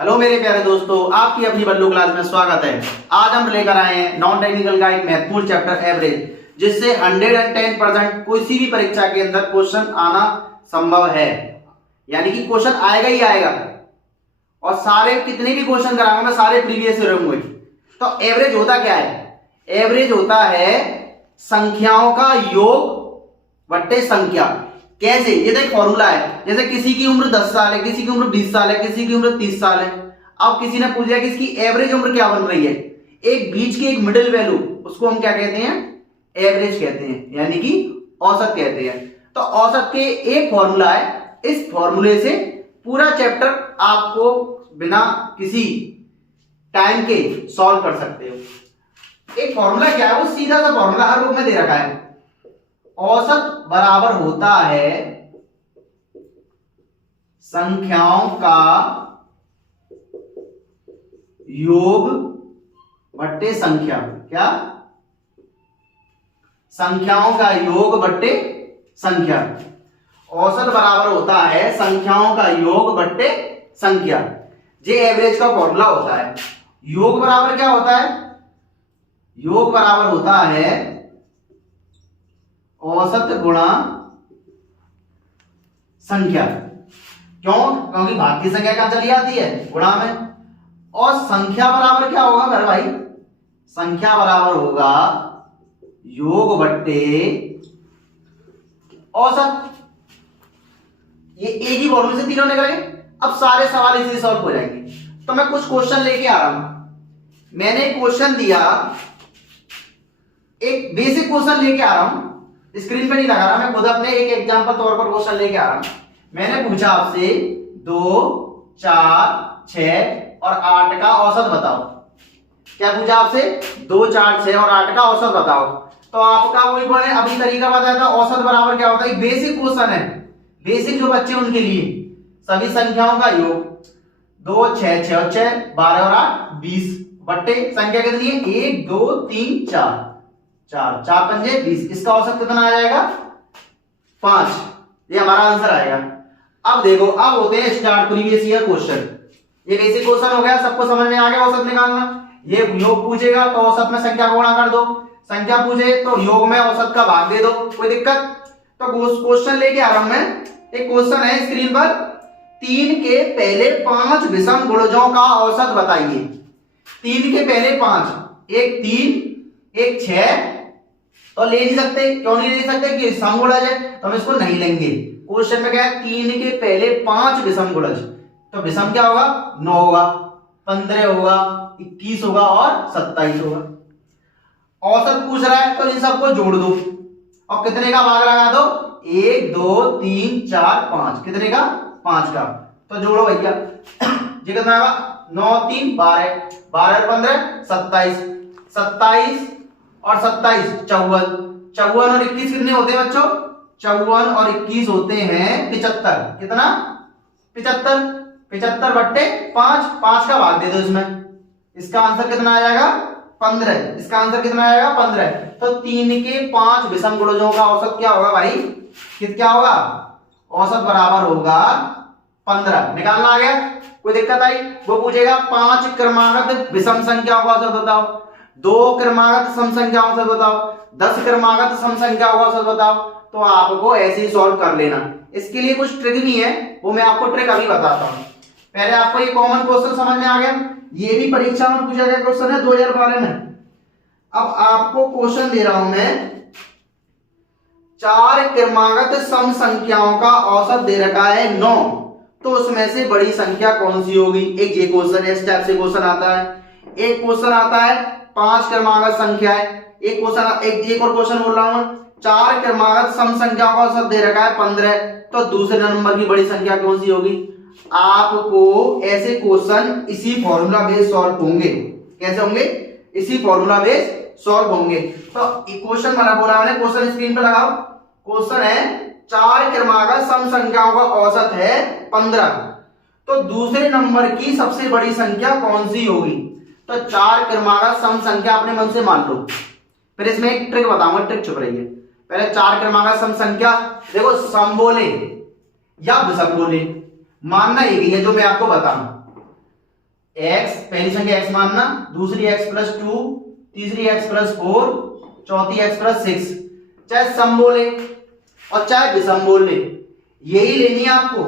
Hello मेरे प्यारे दोस्तों, आपकी अपनी बल्लू क्लास में स्वागत है। आज हम लेकर आए हैं नॉन टेक्निकल का एक महत्वपूर्ण चैप्टर एवरेज, जिससे 110% किसी भी परीक्षा के अंदर क्वेश्चन आना संभव है। यानी कि क्वेश्चन आएगा ही आएगा और सारे कितने भी क्वेश्चन कराऊंगा मैं सारे प्रीवियस ईयर होंगे। तो एवरेज होता क्या है? एवरेज होता है संख्याओं का योग बट्टे संख्या। कैसे? ये तो एक फॉर्मूला है। जैसे किसी की उम्र 10 साल है, किसी की उम्र 20 साल है, किसी की उम्र 30 साल है। अब किसी ने पूछ लिया कि इसकी एवरेज उम्र क्या बन रही है, एक बीच की एक मिडिल वैल्यू, उसको हम क्या कहते हैं? एवरेज कहते हैं, यानी कि औसत कहते हैं। तो औसत के एक फॉर्मूला है, इस फॉर्मूले से पूरा चैप्टर आपको बिना किसी टाइम के सॉल्व कर सकते हो। एक फॉर्मूला क्या है? वो सीधा सा फॉर्मूला हर बुक में दे रखा है। औसत बराबर होता है संख्याओं का योग बट्टे संख्या। क्या? संख्याओं का योग बट्टे संख्या। औसत बराबर होता है संख्याओं का योग बट्टे संख्या। ये एवरेज का फॉर्मूला होता है। योग बराबर क्या होता है? योग बराबर होता है औसत गुणा संख्या। क्यों? क्योंकि भाग की संख्या कहां चली आती है? गुणा में। और संख्या बराबर क्या होगा मेरे भाई? संख्या बराबर होगा योग बट्टे औसत। ये एक ही फॉर्मूले से तीनों निकल गए। अब सारे सवाल इसी सॉल्व हो जाएंगे। तो मैं कुछ क्वेश्चन लेके आ रहा हूं। मैंने क्वेश्चन दिया, एक बेसिक क्वेश्चन लेके आ रहा हूं, स्क्रीन पे नहीं लगा रहा, मैं खुद अपने एक एग्जांपल तौर पर क्वेश्चन लेके आ रहा हूं। मैंने पूछा आपसे 2, 4, 6 और 8 का औसत बताओ। क्या पूछा आपसे? 2, 4, 6 और 8 का औसत बताओ। तो आपका वही मैंने अभी तरीका बताया था। औसत बराबर क्या होता है? बेसिक क्वेश्चन है, बेसिक जो बच्चे उनके लिए। सभी संख्याओं का योग 2, 6, 6 और 6, 12 और 8, 20 बट्टे संख्या कितनी है? 1, 2, 3, 4, 4, 4 पंजे 20। इसका औसत कितना आ जाएगा? 5। ये हमारा आंसर आएगा। अब देखो, अब होते हैं स्टार्ट प्रीवियस ईयर क्वेश्चन। ये बेसिक क्वेश्चन हो गया, सबको समझ में आ गया औसत निकालना। ये योग पूछेगा तो औसत में संख्या को गुणा कर दो, संख्या पूछे तो योग में औसत का भाग दे दो। कोई दिक्कत? तो क्वेश्चन लेके आ रहा हूं मैं। एक क्वेश्चन है स्क्रीन पर, 3 के पहले 5 विषम गुणजों का औसत बताइए। 3 के पहले 5, एक 3 एक 6 तो ले नहीं सकते। क्यों नहीं ले सकते? कि समगुणज है तो हम इसको नहीं लेंगे। क्वेश्चन में क्या है? 3 के पहले 5 विषम गुणज, तो विषम क्या होगा? 9 होगा, 15 होगा, 21 होगा और 27 होगा। औसत पूछ रहा है तो इन सबको जोड़ दो और कितने का भाग लगा दो? 1, 2, 3, 4, 5। कितने का? 5 का। तो जोड़ो भैया। ये कितना होगा? 9, 3, 12, 12 और 15, 27, 27 और 27, 54, 54 और 21 कितने होते हैं बच्चों? 54 और 21 होते हैं 75। कितना? 75। 75 बट्टे 5, 5 का भाग दे दो इसमें। इसका आंसर कितना आ जाएगा? 15। इसका आंसर कितना आएगा? 15। तो 3 के 5 विषम गुणजों का औसत क्या होगा भाई? क्या होगा? औसत बराबर होगा 15। निकालना आ गया? कोई दिक्कत आई? वो पूछेगा 5 क्रमागत विषम संख्याओं का औसत बताओ, 2 क्रमागत सम संख्याओं से बताओ, 10 क्रमागत सम संख्याओं का औसत बताओ। तो आपको ऐसे ही सॉल्व कर लेना। इसके लिए कुछ ट्रिक भी है, वो मैं आपको ट्रिक अभी बताता हूं। पहले आपको ये कॉमन क्वेश्चन समझ में आ गया। ये भी परीक्षा में पूछा गया क्वेश्चन है 2012 में। अब आपको क्वेश्चन दे रहा हूं मैं, 4 क्रमागत सम संख्याओं का औसत दे रखा है 9, तो उसमें से बड़ी संख्या कौन सी होगी? एक ये क्वेश्चन है, इस टाइप से क्वेश्चन आता है। एक क्वेश्चन आता है 5 क्रमागत संख्या है। एक क्वेश्चन, एक और क्वेश्चन बोल रहा हूं, 4 क्रमागत सम संख्याओं का औसत दे रखा है 15, तो दूसरे नंबर की बड़ी संख्या कौन सी होगी? आपको ऐसे क्वेश्चन इसी फॉर्मूला बेस सॉल्व होंगे। कैसे होंगे? इसी फॉर्मूला बेस सॉल्व होंगे। तो क्वेश्चन बना बोला मैंने, क्वेश्चन स्क्रीन पर लगाओ। क्वेश्चन है 4 क्रमागत सम संख्याओं का औसत है 15, तो दूसरे नंबर की सबसे बड़ी संख्या कौन सी होगी? तो 4 क्रमागत सम संख्या अपने मन से मान लो। फिर इसमें एक ट्रिक बताऊंगा, ट्रिक चुप रही है। पहले 4 क्रमागत सम संख्या, देखो सम बोले या विषम बोले, मानना ही है जो मैं आपको बताऊं। x पहली संख्या x मानना, दूसरी x प्लस 2, तीसरी x प्लस 4, चौथी x प्लस 6। चाहे सम बोले और चाहे विषम बोल ले, यही लेनी है आपको।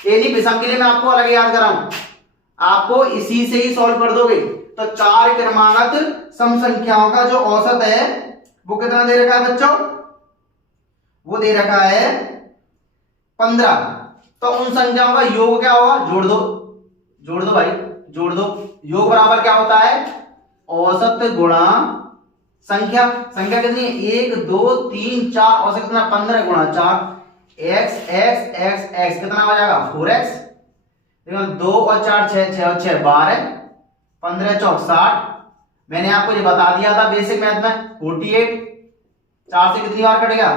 ये नहीं विषम के लिए मैं आपको अलग याद कराऊं, आपको इसी से ही सॉल्व कर दोगे। तो 4 क्रमागत सम संख्याओं का जो औसत है वो कितना दे रखा है बच्चों? वो दे रखा है 15। तो उन संख्याओं का योग क्या होगा? जोड़ दो, जोड़ दो भाई, जोड़ दो। योग बराबर क्या होता है? औसत गुणा संख्या। संख्या कितनी है? 1 2 3 4, औसत कितना? 15 गुणा 4, x x x x कितना हो जाएगा? 4x। देखो 2 और 4 6, 6 और 6 12, 15 चौक 60। मैंने आपको ये बता दिया था बेसिक मैथ में 48। 4 से कितनी बार कट गया?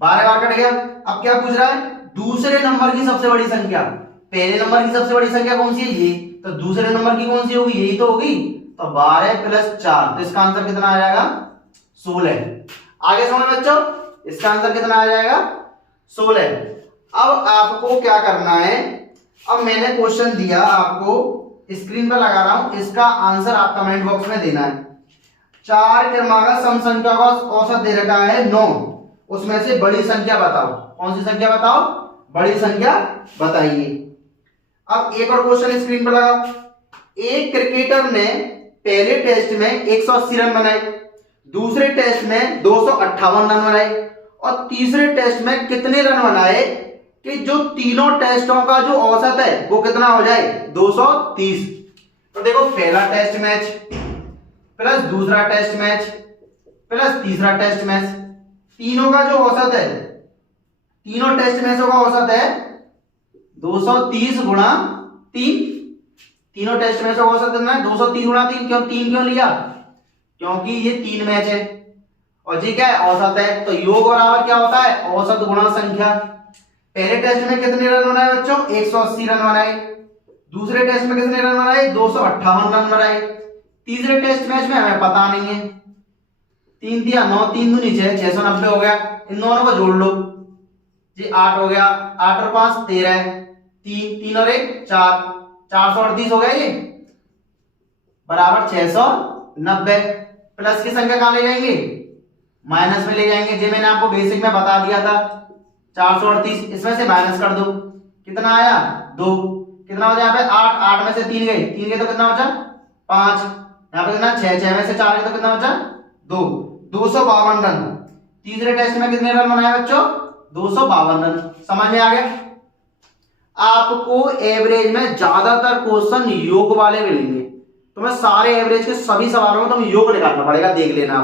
12 बार कट गया। अब क्या पूछ रहा है? दूसरे नंबर की सबसे बड़ी संख्या। पहले नंबर की सबसे बड़ी संख्या कौन सी है? ये। तो दूसरे नंबर की कौन सी होगी? यही तो होगी। तो 12 प्लस 4, तो इसका आंसर कितना आ जाएगा? 16। आगे समझ बच्चों, इसका आंसर कितना आ जाएगा? 16। अब आपको क्या करना है? अब मैंने क्वेश्चन दिया आपको, स्क्रीन पर लगा रहा हूं, इसका आंसर आप कमेंट बॉक्स में देना है। 4 क्रमागत सम संख्या का औसत दे रखा है 9, उसमें से बड़ी संख्या बताओ। कौन सी संख्या बताओ? बड़ी संख्या बताइए। अब एक और क्वेश्चन स्क्रीन पर लगा। एक क्रिकेटर ने पहले टेस्ट में 180 रन बनाए, दूसरे टेस्ट में 258 रन बनाए और तीसरे टेस्ट में कितने रन बनाए कि जो तीनों टेस्टों का जो औसत है वो कितना हो जाए? 230। तो देखो, पहला टेस्ट मैच प्लस दूसरा टेस्ट मैच प्लस तीसरा टेस्ट मैच, तीनों का जो औसत है, तीनों टेस्ट मैचों का औसत है 230 गुणा 3। तीनों टेस्ट मैचों का औसत कितना है? 230 गुणा 3। क्यों 3 क्यों लिया? क्योंकि ये 3 मैच है और ये क्या है? औसत है। तो योग बराबर क्या होता है? औसत गुणा संख्या। पहले टेस्ट में कितने रन बनाए बच्चों? 180 रन बनाए। दूसरे टेस्ट में कितने रन बनाए? 258 रन बनाए। तीसरे टेस्ट मैच में हमें पता नहीं है। 3 दिया 9, 3 दूनी 6, 690 हो गया। इन दोनों को जोड़ लो जी, 8 हो गया। 8 और 5 13, 3 3 और 1 4, 438 हो गया। ये बराबर 690। प्लस की संख्या कहां ले जाएंगे? माइनस में ले जाएंगे। जो मैंने आपको बेसिक में बता दिया था 438, इसमें से माइनस कर दो, कितना आया? 2। कितना हो जाए यहाँ पे? 8, 8 में से 3 गए, 3 गए तो कितना बचा? 5। यहाँ पे कितना? 6, 6 में से 4 गए तो कितना बचा? 2। 252 रन। तीसरे टेस्ट में कितने रन बनाए बच्चों? 252 रन। समझ में आ गया? आपको एवरेज में ज्यादातर क्वेश्चन योग वाले मिलेंगे, तो मैं सारे एवरेज के सभी सवालों में तुम्हें योग निकालना पड़ेगा, देख लेना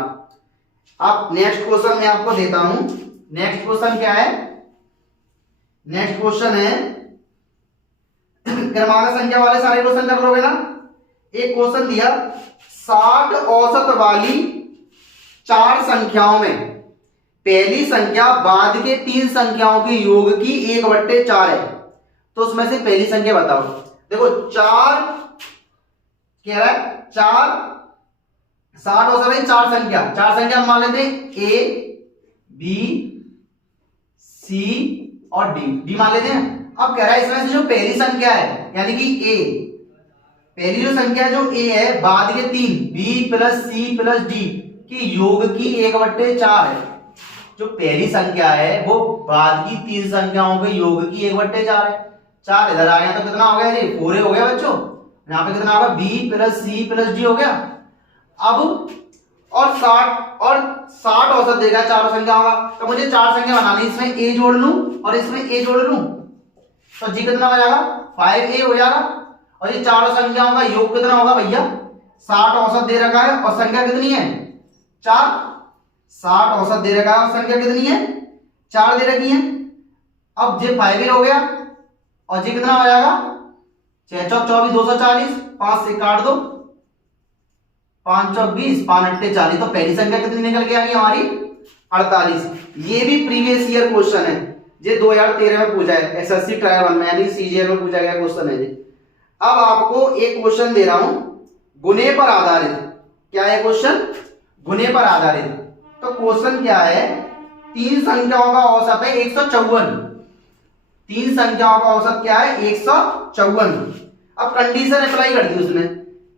आप। नेक्स्ट क्वेश्चन मैं आपको देता हूं। नेक्स्ट क्वेश्चन क्या है? नेक्स्ट क्वेश्चन है, क्रमांक संख्या वाले सारे क्वेश्चन कर लोगे ना? एक क्वेश्चन दिया, 60 औसत वाली 4 संख्याओं में पहली संख्या बाद के 3 संख्याओं के योग की 1/4 है, तो उसमें से पहली संख्या बताओ। देखो 4 कह रहा है, 4 60 औसत है 4 संख्या। 4 संख्या हम मान लेते हैं A B C और D मान लेते हैं। अब कह रहा है इसमें से जो पहली संख्या है यानी कि A, पहली जो संख्या जो A है बाद के 3 B plus C plus D की योग की 1/4 है। जो पहली संख्या है वो बाद की 3 संख्याओं के योग की 1/4 है। 4 इधर आ गया तो कितना हो गया जी? 4 हो गया बच्चों। यहाँ पे कितना होगा? B plus C plus D हो गया। अब और 60 औसत देगा चारों संख्याओं का, तो मुझे 4 संख्या बनानी, इसमें A जोड़ लूं और इसमें A जोड़ लूं, तो जी कितना हो जाएगा? 5A हो जाएगा। और ये चारों संख्याओं का योग कितना होगा भैया? 60 औसत दे रखा है और संख्या कितनी है? 4। 60 औसत दे रखा है और संख्या कितनी है? 4 दे रखी है। अब ये 5A हो गया और जी कितना हो जाएगा? 6 चौक 24, 240, 5 से काट दो, 5 चौक 20, 5 अट्ठे 40। तो पहली संख्या कितनी निकल के आ गई हमारी? 48। ये भी प्रीवियस ईयर क्वेश्चन है, ये 2013 में पूछा है, एसएससी ट्रायल 1 में यानी सीजीएल में पूछा गया क्वेश्चन है जी। अब आपको एक क्वेश्चन दे रहा हूं गुने पर आधारित। क्या है क्वेश्चन? गुने पर आधारित। तो क्वेश्चन क्या है? 3 संख्याओं का औसत है 154। 3 संख्याओं का औसत क्या है? 154। अब कंडीशन अप्लाई कर दी उसने,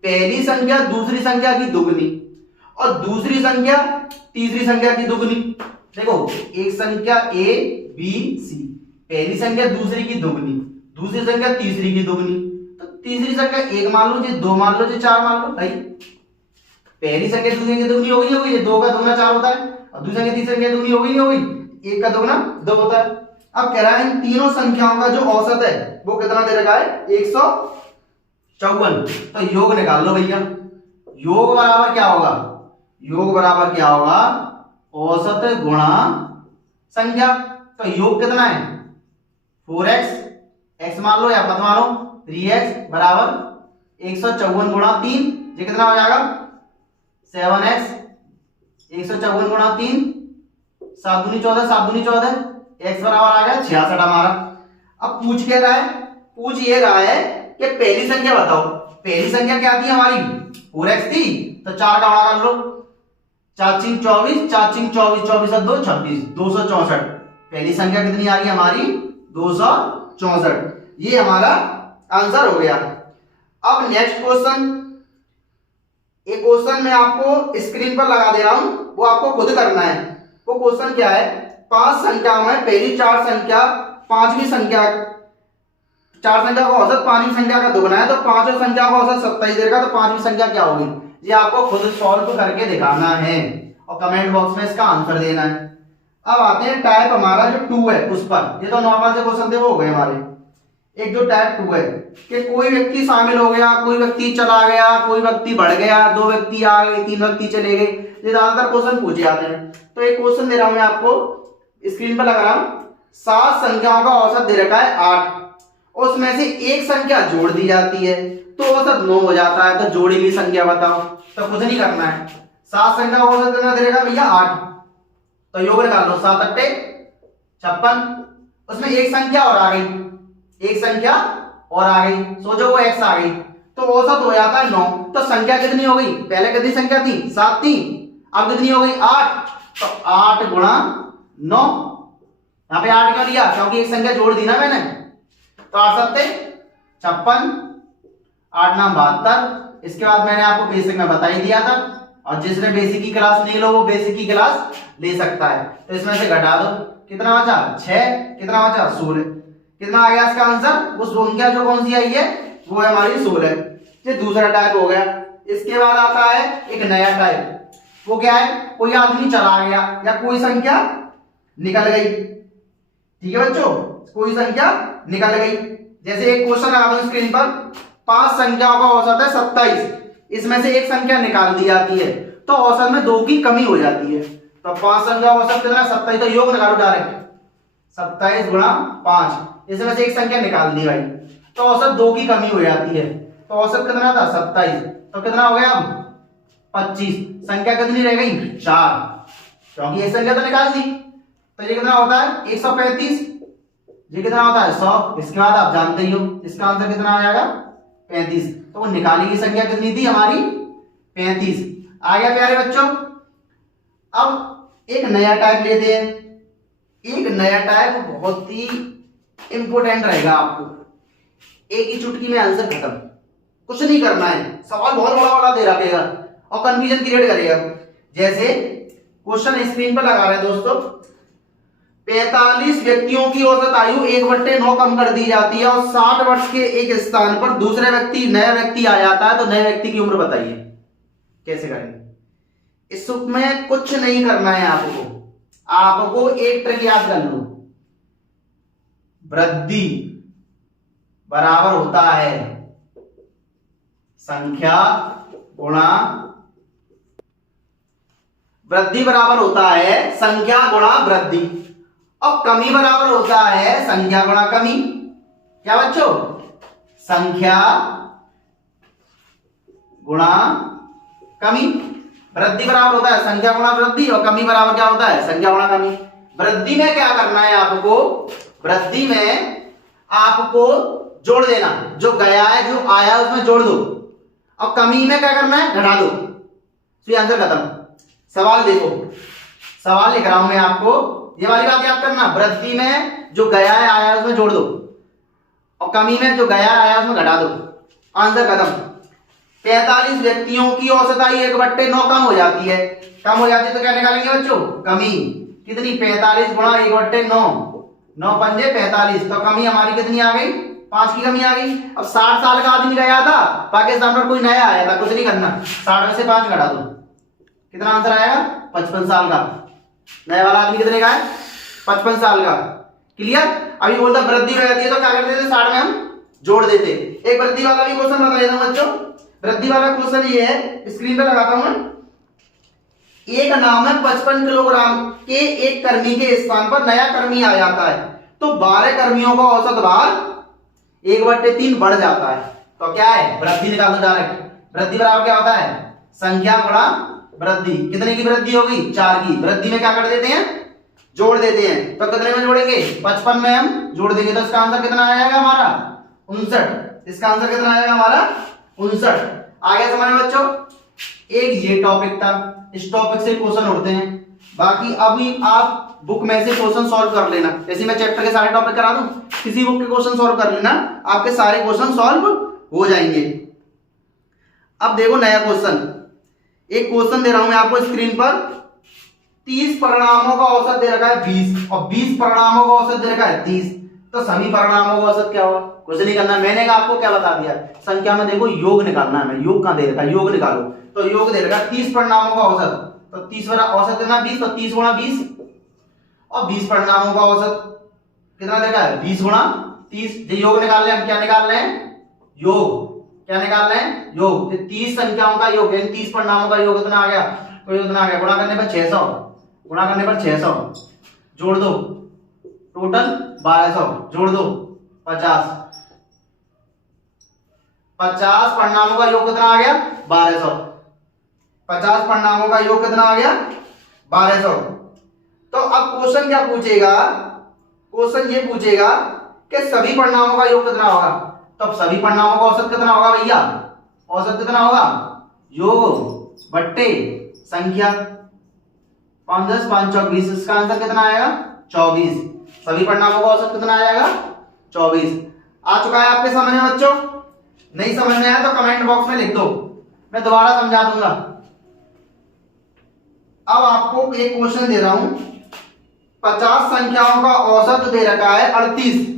पहली संख्या दूसरी संख्या की दुगनी और दूसरी संख्या तीसरी संख्या की दुगनी। देखो एक संख्या ए बी सी, पहली संख्या दूसरी की दुगनी, दूसरी संख्या तीसरी की दुगनी, तो तीसरी संख्या एक मान लो, जी दो मान लो, जी चार मान लो। भाई पहली संख्या दूसरी की दुगनी होगी नहीं होगी, दो का दुगना चार होता है, और दूसरी संख्या तीसरी संख्या दुगनी होगी नहीं होगी, एक का दुगना दो होता है। अब कह रहा है इन तीनों संख्याओं का जो औसत है वो कितना दे रखा है, 154। तो योग निकाल लो भैया। योग बराबर क्या होगा, योग बराबर क्या होगा, औसत गुणा संख्या। तो योग कितना है 4x, x मान लो या मत मानो, 3x बराबर 154 गुणा 3, ये कितना हो जाएगा 7x, 154 गुणा 3, 7 दूनी 14, 7 दूनी 14, x बराबर आ गया 66 हमारा। अब पूछ के रहा है, पूछ ये रहा है कि पहली संख्या बताओ। पहली संख्या क्या थी हमारी 4x थी, तो 4 का गुणा कर लो, 4 चिंग 24, 4 चिंग 24, 24 और 2 26, 264। पहली संख्या कितनी आ रही है हमारी 264। ये हमारा आंसर हो गया। अब नेक्स्ट क्वेश्चन, एक क्वेश्चन मैं आपको स्क्रीन पर लगा दे रहा हूं, वो आपको खुद करना है। वो क्वेश्चन क्या है, 5 संख्याओं में पहली 4 संख्या पांचवी संख्या, 4 संख्या का औसत पांचवी संख्या का दुगना है, तो पांचवी संख्या का औसत 27 देगा, तो पांचवी संख्या क्या होगी, ये आपको खुद सॉल्व करके दिखाना है और कमेंट बॉक्स में इसका आंसर देना है। अब आते हैं टाइप हमारा जो 2 है उस पर। ये तो नॉर्मल से क्वेश्चन थे वो हो गए हमारे। एक जो टाइप 2 है कि कोई व्यक्ति शामिल हो गया, कोई व्यक्ति चला गया, कोई व्यक्ति बढ़ गया, 2 व्यक्ति आ गए, 3 व्यक्ति चले गए, ये ज्यादातर क्वेश्चन पूछे जाते हैं। तो एक क्वेश्चन दे रहा हूं मैं आपको, स्क्रीन पर लगा रहा हूं। 7 संख्याओं का औसत दे रखा है 8, उसमें से एक संख्या जोड़ दी जाती है तो औसत 9 हो जाता है, तो जोड़ी हुई संख्या बताओ। तो कुछ नहीं करना है, 7 संख्या का औसत कितना दे रखा भैया 8, तो योग निकाल लो, 7 अट्टे 56, उसमें एक संख्या और आ गई, एक संख्या और आ गई, सोचो वो x आ गई, तो औसत हो जाता है 9। तो संख्या कितनी हो गई, पहले कितनी संख्या थी 7 थी, अब कितनी हो गई 8, तो 8 गुणा 9। यहां पे 8 क्यों लिया, क्योंकि एक संख्या जोड़ दी ना मैंने, तो 8 सत्ते 56, 8 नाम 72। इसके बाद मैंने आपको बेसिक में बता ही दिया था, और जिसने बेसिक की क्लास नहीं लो वो बेसिक की क्लास ले सकता है। तो इसमें से घटा दो, कितना बचा 6, कितना बचा 16, कितना आ गया इसका आंसर, वो संख्या जो कौन सी आई है वो है हमारी 16। ये दूसरा टाइप हो गया। इसके बाद आता है एक नया टाइप, वो क्या है, कोई आदमी चला गया या कोई संख्या निकल गई। ठीक है बच्चों, कोई संख्या निकल गई। जैसे एक क्वेश्चन लगा दो स्क्रीन पर, 5 संख्याओं का औसत है 27, इसमें से एक संख्या निकाल दी जाती है तो औसत में 2 की कमी हो जाती है। तो 5 संख्या औसत कितना 27, तो योग निकालो डायरेक्ट, 27 गुणा 5, इसमें से एक संख्या निकाल दी भाई, तो औसत 2 की कमी हो जाती है। तो औसत कितना था 27, तो कितना हो गया अब 25, संख्या कितनी रह गई 4, क्योंकि एक संख्या तो निकाल दी। तो ये कितना होता है 135, ये कितना होता है 100। इसके बाद आप जानते ही हो इसका आंसर कितना आ जाएगा 35। तो वो निकाली की संख्या कितनी थी हमारी 35। आ गया प्यारे बच्चों। अब एक नया टाइप लेते हैं। एक नया टाइप बहुत ही इंपोर्टेंट रहेगा, आपको एक ही चुटकी में आंसर खत्म, कुछ नहीं करना है। सवाल बहुत बड़ा बड़ा दे रखेगा और कंफ्यूजन क्रिएट करेगा। जैसे क्वेश्चन स्क्रीन पर लगा रहे हैं दोस्तों, 45 व्यक्तियों की औसत आयु 1/9 कम कर दी जाती है और 60 वर्ष के एक स्थान पर दूसरे व्यक्ति नया व्यक्ति आ जाता है, तो नए व्यक्ति की उम्र बताइए, कैसे करेंगे। इसमें कुछ नहीं करना है आपको, आपको एक ट्रिक याद कर लो, वृद्धि बराबर होता है संख्या गुणा, वृद्धि बराबर होता है संख्या गुणा वृद्धि, और कमी बराबर होता है संख्या गुणा कमी। क्या बच्चों, संख्या गुणा कमी। वृद्धि बराबर होता है संख्या गुणा वृद्धि और कमी बराबर क्या होता है संख्या गुणा कमी। वृद्धि में क्या करना है आपको, वृद्धि में आपको जोड़ देना, जो गया है जो आया उसमें जोड़ दो, और कमी में क्या करना है घटा दो। तो आंसर खत्म। सवाल देखो, सवाल लिख रहा हूं मैं आपको, ये वाली बात याद करना, वृद्धि में जो गया है आया उसमें जोड़ दो और कमी में जो गया है आया उसमें घटा दो। आंसर खत्म। 45 व्यक्तियों की औसत आयु 1/9 कम हो जाती है। कम हो जाती है तो क्या निकालेंगे बच्चों? कमी। कितनी? 45 गुणा 1/9, 9 पंजे 45, तो कमी हमारी कितनी आ गई? 5 की कमी आ गई। अब 60 साल का आदमी गया था पाकिस्तान पर, कोई नया आया था, कुछ नहीं करना, 60 में से 5 घटा दो, कितना आंसर आएगा? 55 साल का। नया वाला आदमी कितने का है? 55 साल का। क्लियर? अभी बोलता वृद्धि हो जाती है तो क्या करते थे? 60 में हम जोड़ देते। एक वृद्धि वाला भी क्वेश्चन बता देता हूं बच्चों। वृद्धि वाला क्वेश्चन ये है, स्क्रीन पे लगाता हूं मैं। एक नाव में 55 किलोग्राम के एक कर्मी के स्थान पर नया कर्मी आ जाता है, तो 12 कर्मियों का औसत भार 1/3 बढ़ जाता है। तो क्या है? वृद्धि निकाल दो डायरेक्ट। वृद्धि बराबर क्या होता है? संख्या गुणा वृद्धि। कितने की वृद्धि होगी? 4 की। वृद्धि में क्या कर देते हैं? जोड़ देते हैं। तो कितने में जोड़ेंगे? 55 में हम जोड़ देंगे, तो इसका आंसर कितना आएगा हमारा? 59। इसका आंसर कितना आएगा हमारा? 59। आ गया समझ में बच्चों? एक ये टॉपिक था, इस टॉपिक से क्वेश्चन उठते हैं। बाकी अभी आप बुक में से क्वेश्चन सॉल्व कर लेना। जैसे मैं चैप्टर के सारे टॉपिक करा दूं, किसी बुक के क्वेश्चन सॉल्व कर लेना, आपके सारे क्वेश्चन सॉल्व हो जाएंगे। अब देखो नया क्वेश्चन, एक क्वेश्चन दे रहा हूं मैं आपको स्क्रीन पर। 30 परिणामों का औसत दे रखा है 20 और 20 परिणामों का औसत दे रखा है 30, तो सभी परिणामों का औसत क्या होगा? कुछ नहीं करना, मैंने आपको क्या बता दिया, संख्या में देखो योग निकालना है। मैं योग कहां दे रखा है? योग निकालो। तो योग दे रखा है 30 परिणामों का औसत, तो 30 वाला औसत कितना? 20, तो 30 गुणा 20, और 20 परिणामों का औसत कितना देखा है? 20 गुणा 30। जो योग निकाल रहे हैं हम, क्या निकाल रहे हैं? योग। क्या निकाल रहे हैं? योग। 30 संख्याओं का योग यानी 30 परिणामों का योग कितना आ गया? तो योग कितना आ गया? गुणा करने पर 600, गुणा करने पर 600, जोड़ दो, टोटल 1200, जोड़ दो 50। 50 परिणामों का योग कितना आ गया? 1200। 50 परिणामों का योग कितना आ गया? 1200। तो अब क्वेश्चन क्या पूछेगा? क्वेश्चन ये पूछेगा कि सभी परिणामों का योग कितना होगा। तो सभी परिणामों का औसत कितना होगा भैया? औसत कितना होगा? योग बट्टे संख्या। 5 10 5 24, इसका आंसर कितना आएगा? 24। सभी परिणामों का औसत कितना आएगा? 24। आ चुका है आपके समझ में बच्चों? नहीं समझ में आया तो कमेंट बॉक्स में लिख दो, मैं दोबारा समझा दूंगा। अब आपको एक क्वेश्चन दे रहा हूं, 50 संख्याओं का औसत दे रखा है 38।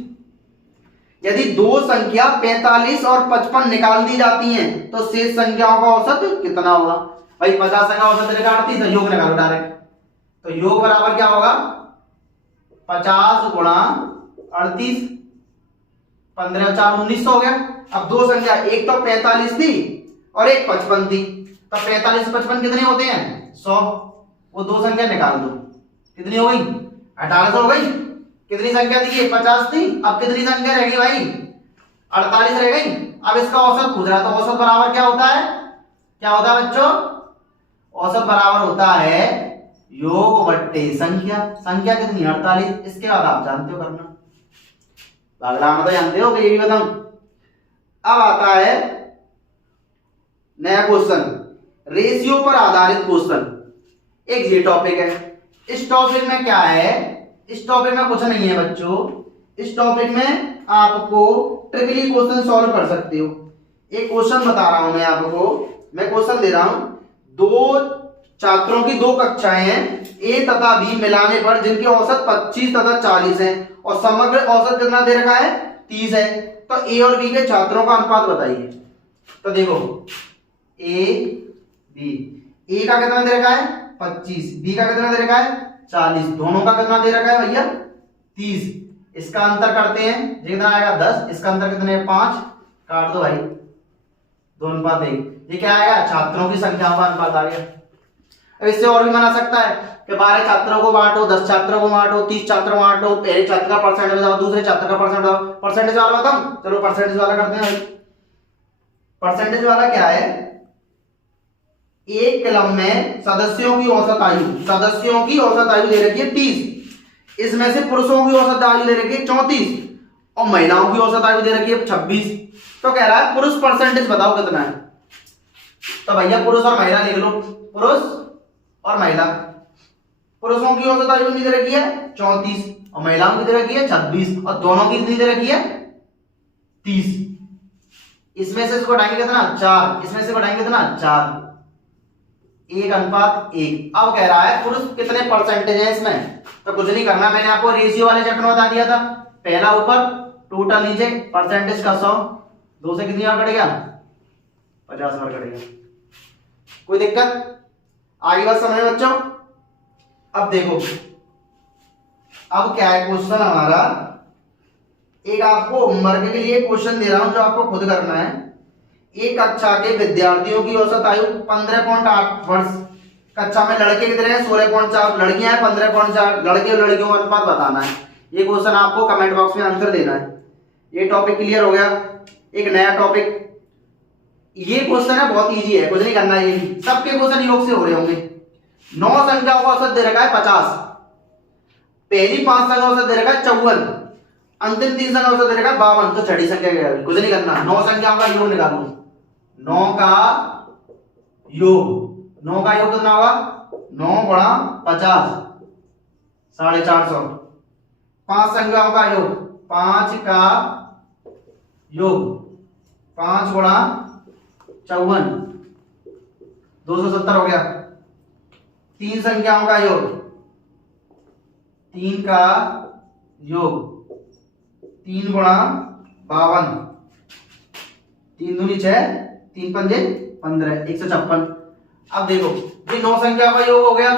यदि दो संख्या 45 और 55 निकाल दी जाती हैं तो शेष संख्याओं का औसत कितना होगा? भाई 50 का औसत दे रखा 38, योग निकालो डायरेक्ट। तो योग बराबर क्या होगा? 50 गुणा 38, 15 और 4 19 हो गया। अब दो संख्या, एक तो 45 थी और एक 55 थी, तो 45 55 कितने होते हैं? 100। वो दो संख्या निकाल दो, कितनी हो गई? 1800 हो गई। कितनी संख्या थी? 50 थी, अब कितनी संख्या रह गई भाई? 48 रह गई। अब इसका औसत पूछ रहा है, तो औसत बराबर क्या होता है? क्या होता है बच्चों? औसत बराबर होता है योग बट्टे संख्या। संख्या कितनी? 48। इसके बाद आप जानते हो करना, अगला तो जानते हो, ये भी बताऊं। अब आता है नया क्वेश्चन, रेशियो पर आधारित क्वेश्चन। एक ये टॉपिक है। इस टॉपिक में क्या है? इस टॉपिक में कुछ नहीं है बच्चों। इस टॉपिक में आपको ट्रिपल क्वेश्चन सॉल्व कर सकते हो। एक क्वेश्चन बता रहा हूं मैं आपको, मैं क्वेश्चन दे रहा हूं। दो छात्रों की दो कक्षाएं हैं, ए तथा बी मिलाने पर जिनके औसत 25 तथा 40 है और समग्र औसत कितना दे रखा है? 30 है। तो ए और बी के छात्रों का अनुपात बताइए। तो देखो ए बी, ए का कितना दे रखा है? 25, बी का कितना दे रखा है? 40, दोनों का कितना दे रखा है भैया? 30। इसका अंतर करते हैं, ये कितना आएगा? 10। इसका अंतर कितने? 5। काट दो भाई, 2 अनुपात 1। ये क्या आएगा? छात्रों की संख्या का अनुपात आ गया। अब इससे और भी बना सकता है कि 12 छात्रों को बांटो, 10 छात्रों को बांटो, 30 छात्रों को बांटो, पहले छात्र का परसेंटेज बताओ, दूसरे छात्र का परसेंटेज बताओ। परसेंटेज वाला बताओ, चलो परसेंटेज वाला करते हैं भाई। परसेंटेज वाला क्या है? एक क्लब में सदस्यों की औसत आयु, सदस्यों की औसत आयु दे रखी है 30। इसमें से पुरुषों की औसत आयु दे रखी है 34 और महिलाओं की औसत आयु दे रखी है 26। तो कह रहा है पुरुष परसेंटेज बताओ कितना है। तो भैया पुरुष और महिला लिख लो, पुरुष और महिला। पुरुषों की औसत आयु कितनी दे रखी है? 34 और महिलाओं की दे रखी है 26 और दोनों की कितनी दे रखी है? 30। इसमें से इसको घटाएंगे कितना 4, इसमें से घटाएंगे कितना 4, 1:1। अब कह रहा है पुरुष कितने परसेंटेज है इसमें, तो कुछ नहीं करना, मैंने आपको रेशियो वाले चैप्टर में बता दिया था। पहला ऊपर, टोटल नीचे, परसेंटेज का 100, 2 से कितनी बार कट गया 50 बार कट गया। कोई दिक्कत? आगे बात समझ बच्चों। अब देखो, अब क्या है क्वेश्चन हमारा, एक आपको होमवर्क के लिए क्वेश्चन दे रहा हूं जो आपको खुद करना है। एक कक्षा के विद्यार्थियों की औसत आयु 15.8 वर्ष। कक्षा में लड़के कितने हैं 16.4, लड़कियां हैं 15.4, लड़के और लड़कियों का अनुपात बताना है। ये क्वेश्चन आपको कमेंट बॉक्स में आंसर देना है। ये टॉपिक क्लियर हो गया। एक नया टॉपिक, ये क्वेश्चन है बहुत इजी है, कुछ नहीं करना है, ये सबके क्वेश्चन योग से हो रहे होंगे। 9 संख्या का औसत दे रखा है 50, पहली 5 संख्या औसत दे रखा है 54, अंतिम 3 संख्या औसत दे रखा है 52। तो छठी संख्या क्या है, कुछ नहीं करना, 9 संख्याओं का योग निकालो। 9 का योग, 9 का योग कितना होगा 9 गुणा 50, 450। 5 संख्याओं का योग, 5 का योग 5 गुणा 54, 270 हो गया। 3 संख्याओं का योग, 3 का योग 3 गुणा 52, 3 दूनी 6, 3 पंजे 15, 156। अब देखो, ये 9 संख्या का योग हो गया,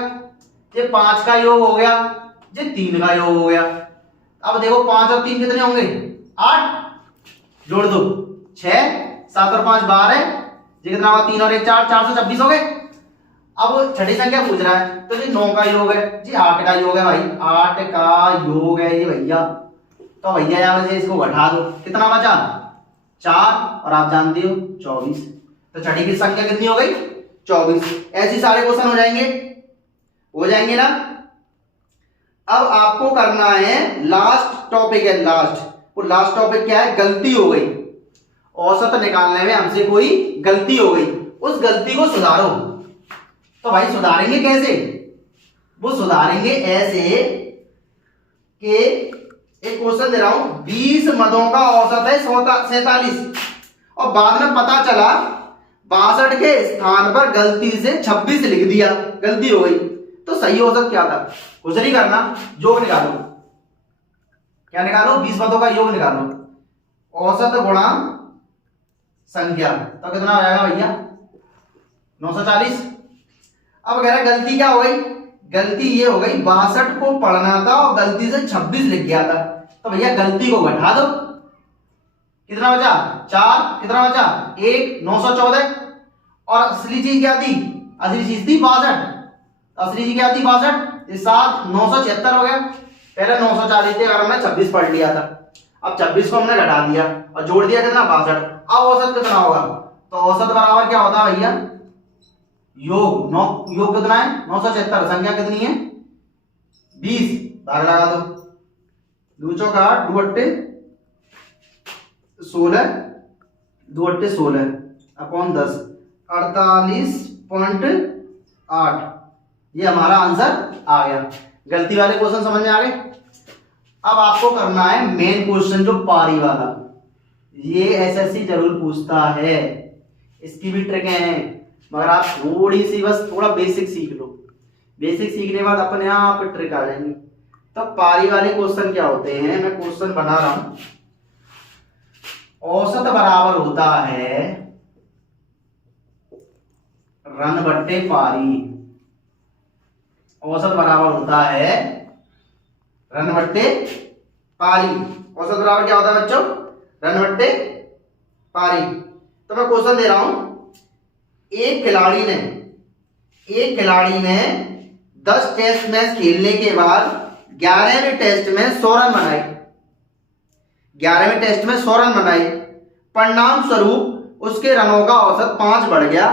ये 5 का योग हो गया, ये 3 का योग हो गया। अब देखो 5 और 3 कितने होंगे 8, जोड़ दो 6, 7 और 5 12, ये कितना हुआ 3 और 1 4, 426 हो गए। अब छठी संख्या पूछ रहा है, तो ये 9 का योग है जी, 8 का योग है भाई, 8 का योग है ये भैया। तो भैया यहां से इसको घटा दो, कितना बचा 4, और आप जानते हो 24। तो छठी की संख्या कितनी हो गई 24। ऐसे सारे क्वेश्चन हो जाएंगे ना। अब आपको करना है लास्ट टॉपिक है, वो लास्ट टॉपिक क्या है, गलती हो गई, औसत निकालने में हमसे कोई गलती हो गई, उस गलती को सुधारो। तो भाई सुधारेंगे कैसे, वो सुधारेंगे ऐसे कि एक क्वेश्चन दे रहा हूं, 20 मदों का औसत है 47, और बाद में पता चला 62 के स्थान पर गलती से 26 लिख दिया, गलती हो गई, तो सही औसत क्या था, कुछ नहीं करना, योग निकालो। क्या निकालो 20 मदों का योग निकालो, औसत गुणा संख्या, तो कितना हो जाएगा भैया 940। अब कह रहा है गलती क्या हो गई, गलती ये हो गई 62 को पढ़ना था और गलती से 26 लिख गया था। तो भैया गलती को घटा दो, कितना बचा 4, कितना बचा 1, 914। और असली चीज क्या थी, असली चीज थी 62, असली चीज क्या थी 62, 7 976 हो गया। पहले 940 थे, अगर हमने 26 पढ़ लिया था, अब 26 को हमने घटा दिया और जोड़ दिया कितना 62। अब औसत कितना होगा, तो औसत बराबर क्या होता है भैया, योग योग कितना है 976, संख्या कितनी है 20, भाग लगा दो, 2 चौका 8, 2 अट्टे 16, 2 अट्टे 16 अपॉन 10, 48.8। ये हमारा आंसर आ गया। गलती वाले क्वेश्चन समझ में आ गए। अब आपको करना है मेन क्वेश्चन जो पारी वाला, ये एसएससी जरूर पूछता है, इसकी भी ट्रिक है, मगर आप थोड़ी सी बस थोड़ा बेसिक सीख लो, बेसिक सीखने के बाद अपने आप ट्रिक आ जाएंगी। तो पारी वाले क्वेश्चन क्या होते हैं, मैं क्वेश्चन बना रहा हूं, औसत बराबर होता है रन बट्टे पारी, औसत बराबर होता है रन बट्टे पारी। औसत बराबर क्या होता है बच्चों, रन बट्टे पारी। तो मैं क्वेश्चन दे रहा हूं, एक खिलाड़ी ने 10 टेस्ट मैच खेलने के बाद 11वें टेस्ट में 100 रन बनाए, 11वें टेस्ट में 100 रन बनाए, परिणाम स्वरूप उसके रनों का औसत 5 बढ़ गया,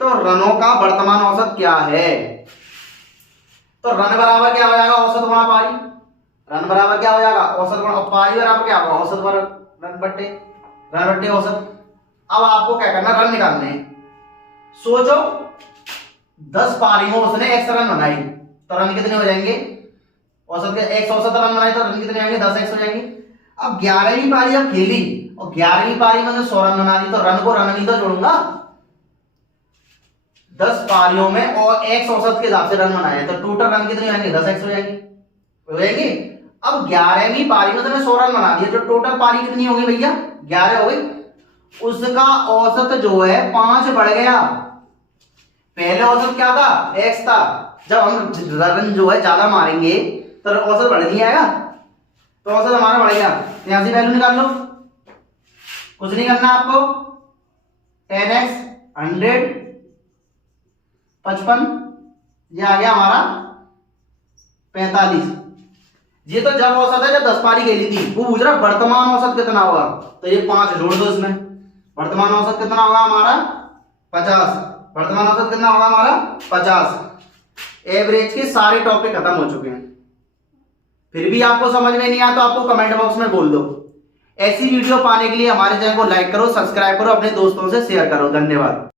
तो रनों का वर्तमान औसत क्या है। तो रन बराबर क्या हो जाएगा, औसत गुणा पारी, रन बराबर क्या हो जाएगा औसत गुणा पारी, बराबर क्या होगा औसत रन बट्टे औसत। अब आपको क्या करना, रन निकालने हैं। सोचो 10 पारी में उसने 100 रन बनाई, तो रन कितने हो जाएंगे, औसत के 100 औसत रन बनाए तो रन कितने आएंगे 10x हो जाएंगे। अब 11वीं पारी अब खेली और 11वीं पारी में से 100 रन बना दी तो रन को रन भी तो जोड़ूंगा। 10 पारियों में और एक्स औसत के हिसाब से रन बनाए तो टोटल रन कितने आएंगे? 10x हो जाएंगे। अब 11वीं पारी में से मैं 100 रन बना दिया तो टोटल पारी कितनी होगी भैया? 11 हो गई। उसका औसत जो है 5 बढ़ गया। पहले औसत क्या था? x था। जब हम रन जो है ज्यादा मारेंगे तो औसत बढ़ नहीं आएगा, तो औसत हमारा बढ़ गया। यहां से वैल्यू निकाल लो, कुछ नहीं करना आपको। 10x 100 55, ये आ गया हमारा 45। ये तो जब औसत है जब 10 पारी खेली थी। वो पूछ रहा वर्तमान औसत कितना होगा, तो ये 5 जोड़ दो इसमें। वर्तमान औसत कितना होगा हमारा? 50। वर्तमान औसत कितना होगा हमारा? 50। एवरेज के सारे टॉपिक खत्म हो चुके हैं। फिर भी आपको समझ में नहीं आया तो आपको कमेंट बॉक्स में बोल दो। ऐसी वीडियो पाने के लिए हमारे चैनल को लाइक करो, सब्सक्राइब करो, अपने दोस्तों से शेयर करो। धन्यवाद।